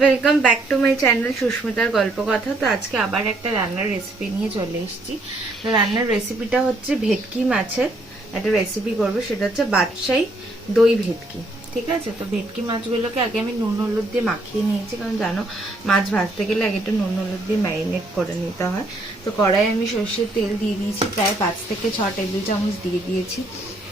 Welcome back to my channel সুস্মিতার গল্প কথা। তো আজকে আবার একটা রান্নার রেসিপি নিয়ে চলে এসেছি। তো রান্নার রেসিপিটা হচ্ছে ভেটকি মাছের একটা রেসিপি করবো, সেটা হচ্ছে বাদশাহী দই ভেটকি। ঠিক আছে, তো ভেটকি মাছগুলোকে আগে আমি নুন হলুদ দিয়ে মাখিয়ে নিয়েছি, কারণ জানো মাছ ভাজতে গেলে আগে একটু নুন হলুদ দিয়ে ম্যারিনেট করে নিতে হয়। তো কড়াই আমি সর্ষের তেল দিয়ে দিয়েছি, প্রায় 5 থেকে 6 টেবিল চামচ দিয়ে দিয়েছি।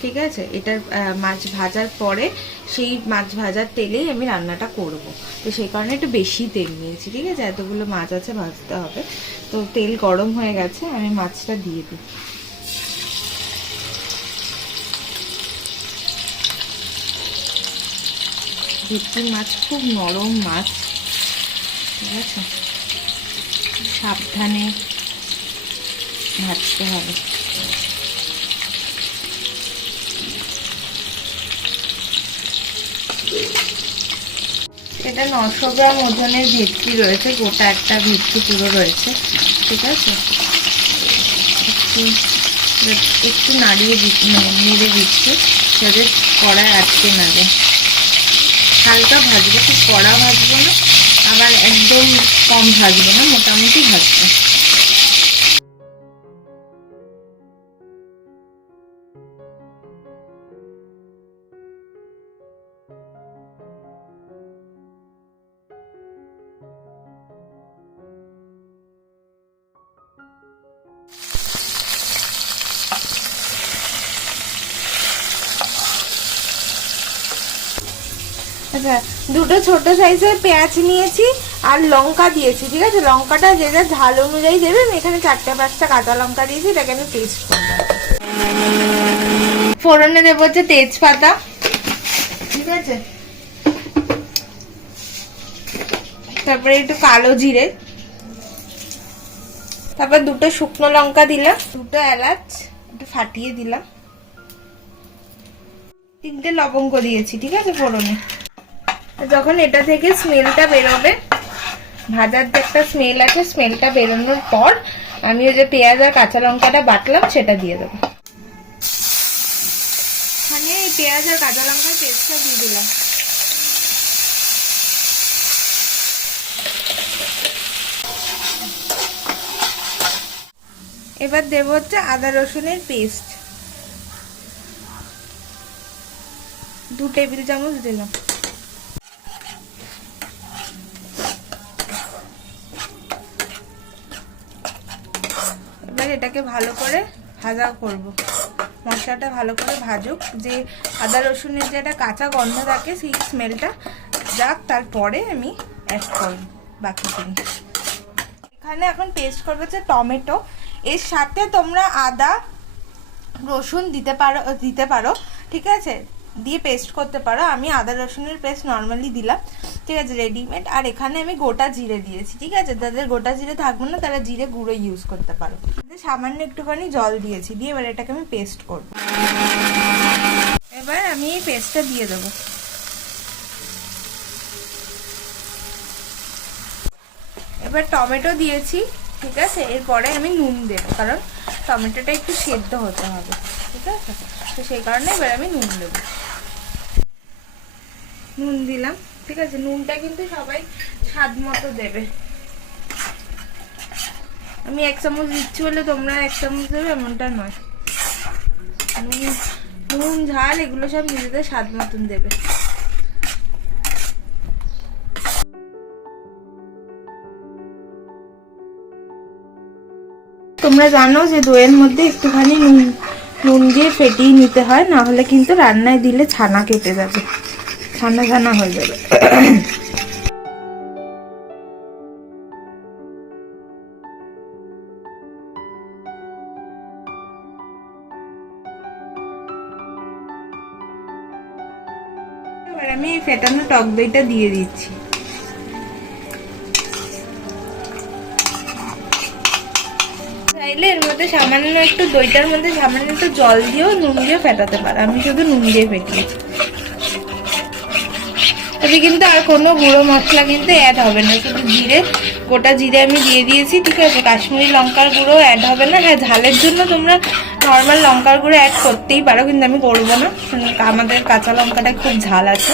ঠিক আছে, এটার মাছ ভাজার পরে সেই মাছ ভাজার তেলেই আমি রান্নাটা করব। তো সেই কারণে একটু বেশি তেল নিয়েছি। ঠিক আছে, এতগুলো মাছ আছে ভাজতে হবে। তো তেল গরম হয়ে গেছে, আমি মাছটা দিয়ে দিই। ভেটকি মাছ খুব নরম মাছ, ঠিক আছে, সাবধানে ভাজতে হবে। এটা 900 গ্রাম ওজনের ভেটকি রয়েছে, গোটা একটা ভেটকি পুরো রয়েছে। ঠিক আছে, একটু নাড়িয়ে নেড়ে দিচ্ছি যাতে কড়াই আটকে না যায়। হালকা ভাজবো, খুব কড়া ভাজবো না, আবার একদম কম ভাজবো না, মোটামুটি ভাজবো। আচ্ছা, দুটো ছোট সাইজের পেঁয়াজ নিয়েছি আর লঙ্কা দিয়েছি। ঠিক আছে, লঙ্কাটা যে যা ঝাল অনুযায়ী দেবেন। এখানে 4-5টা কাঁচা লঙ্কা দিয়েছি, এটাকে আমি পেস্ট করবো। ফোড়নে দেবো হচ্ছে তেজপাতা, ঠিক আছে, তারপরে একটু কালো জিরে, তারপর দুটো শুকনো লঙ্কা দিলাম, দুটো এলাচ একটু ফাটিয়ে দিলাম, 3টে লবঙ্গ দিয়েছি। ঠিক আছে, ফোড়নে যখন এটা থেকে স্মেলটা বেরোবে, ভাজার যে একটা স্মেল আছে, স্মেলটা বেরোনোর পর আমি ওই যে পেঁয়াজ আর কাঁচা লঙ্কাটা বাটলাম সেটা দিয়ে দেবো। মানে এই পেঁয়াজ আর কাঁচা লঙ্কার পেস্টটা দিয়ে দিলাম। এবার দেবো হচ্ছে আদা রসুনের পেস্ট, 2 টেবিল চামচ দিলাম। এবার এটাকে ভালো করে ভাজা করব, মশলাটা ভালো করে ভাজুক, যে আদা রসুনের যে একটা কাঁচা গন্ধ থাকে সেই স্মেলটা যাক, তারপরে আমি অ্যাড করব বাকি জিনিস। এখানে এখন পেস্ট করবো হচ্ছে টমেটো, এর সাথে তোমরা আদা রসুন দিতে পারো। ঠিক আছে, দিয়ে পেস্ট করতে পারো। আমি আদা রসুনের পেস্ট নর্মালি দিলাম, ঠিক আছে, রেডিমেড। আর এখানে আমি গোটা জিরে দিয়েছি। ঠিক আছে, যাদের গোটা জিরে থাকবে না তারা জিরে গুঁড়ো ইউজ করতে পারো। সামান্য একটুখানি জল দিয়েছি, দিয়ে এবার এটাকে আমি পেস্ট করব। এবার আমি এই পেস্টটা দিয়ে দেবো। এবার টমেটো দিয়েছি, ঠিক আছে, এরপরে আমি নুন দেবো, কারণ টমেটোটা একটু সেদ্ধ হতে হবে। ঠিক আছে, তো সেই কারণে এবার আমি নুন দেবো। নুন দিলাম, ঠিক আছে, নুনটা কিন্তু সবাই স্বাদ মতো দেবে। আমি 1 চামচ দিচ্ছি বলে তোমরা 1 চামচ দেবে এমনটা নয়। নুন ঝাল এগুলো সব নিজেদের স্বাদ মতন দেবে। তোমরা জানো যে দইয়ের মধ্যে একটুখানি নুন দিয়ে ফেটিয়ে নিতে হয়, না হলে কিন্তু রান্নায় দিলে ছানা কেটে যাবে, ছানা ছানা হয়ে যাবে। এবার আমি এই ফেটানো টক দইটা দিয়ে দিচ্ছি। চাইলে এর মধ্যে সামান্য একটু দইটার মধ্যে সামান্য একটু জল দিয়েও নুন দিয়ে ফেটাতে পারো, আমি শুধু নুন দিয়ে ফেটিয়েছি। তবে কিন্তু আর কোনো গুঁড়ো মশলা কিন্তু অ্যাড হবে না, শুধু জিরে, গোটা জিরে আমি দিয়ে দিয়েছি। ঠিক আছে, কাশ্মীরি লঙ্কার গুঁড়ো অ্যাড হবে না। হ্যাঁ, ঝালের জন্য তোমরা নর্মাল লঙ্কার গুঁড়ো অ্যাড করতেই পারো, কিন্তু আমি করবো না, আমাদের কাঁচা লঙ্কাটা খুব ঝাল আছে।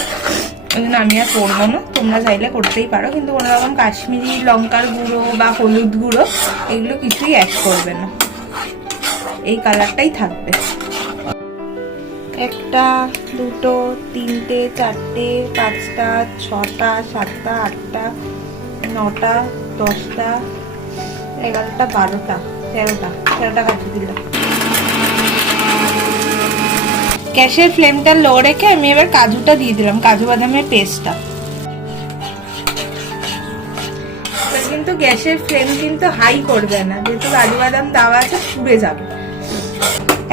ওই জন্য আমি আর করবো না, তোমরা চাইলে করতেই পারো, কিন্তু কোনো রকম কাশ্মীরি লঙ্কার গুঁড়ো বা হলুদ গুঁড়ো এগুলো কিছুই অ্যাড করবে না, এই কালারটাই থাকবে। 1 2 3 4 5 6 7 8 9 10 11 12 13টা কাটি দিলাম। গ্যাসের ফ্লেমটা লো রেখে আমি এবার কাজুটা দিয়ে দিলাম, কাজু বাদামের পেস্টটা। কিন্তু গ্যাসের ফ্লেম কিন্তু হাই করবে না, যেহেতু কাজু বাদাম দেওয়া আছে পুড়ে যাবে।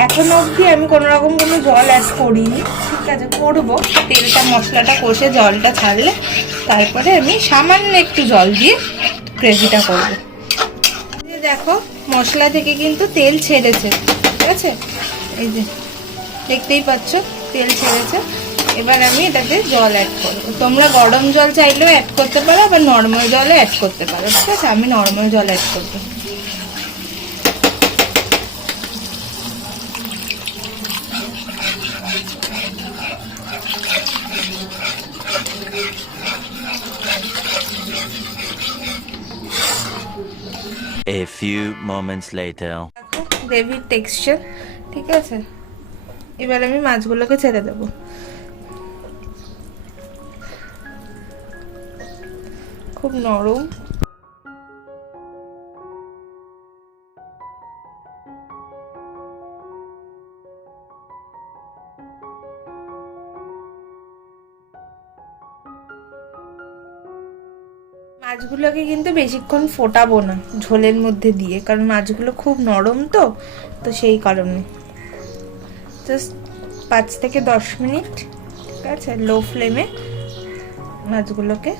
এখনো অবধি আমি কোনো রকম কোনো জল অ্যাড করিনি, ঠিক আছে, করবো। তেলটা মশলাটা কষে জলটা ছাড়লে তারপরে আমি সামান্য একটু জল দিয়ে গ্রেভিটা করবো। দেখো মশলা থেকে কিন্তু তেল ছেড়েছে, ঠিক আছে, এই যে দেখতেই পাচ্ছ তেল ছেড়েছে। এবার আমি এটাতে জল অ্যাড করবো, তোমরা গরম জল চাইলেও অ্যাড করতে পারো, আবার নর্মাল জলও অ্যাড করতে পারো, ঠিক আছে। আমি নর্মাল জল অ্যাড করবো। A few moments later. গ্রেভির টেক্সচার, ঠিক আছে। এবার আমি মাছগুলোকে ছেড়ে দেবো। খুব নরম, মাছগুলোকে কিন্তু বেশিক্ষণ ফোটাবো না ঝোলের মধ্যে দিয়ে, কারণ মাছগুলো খুব নরম তো সেই কারণে জাস্ট 5 থেকে 10 মিনিট, ঠিক আছে, লো ফ্লেমে মাছগুলোকে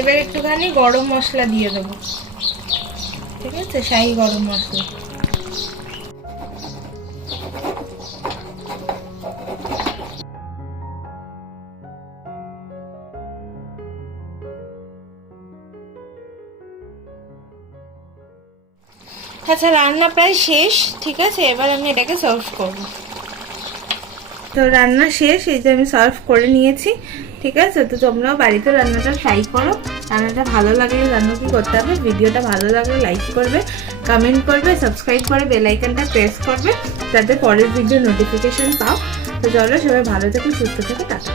এবার একটুখানি গরম মশলা দিয়ে দেবো, ঠিক আছে, শাহি গরম মশলা। আচ্ছা, রান্না প্রায় শেষ, ঠিক আছে। এবার আমি এটাকে সার্ভ করবো। তো রান্না শেষ, এই যে আমি সার্ভ করে নিয়েছি, ঠিক আছে। তো তোমরাও বাড়িতে রান্নাটা ট্রাই করো। রান্নাটা ভালো লাগলে জানো কি করতে হবে, ভিডিওটা ভালো লাগলে লাইক করবে, কমেন্ট করবে, সাবস্ক্রাইব করে বেল আইকনটা প্রেস করবে, যাতে পরের ভিডিও নোটিফিকেশন পাও। তো চলো, সবাই ভালো থেকো, সুস্থ থেকো, টাটা।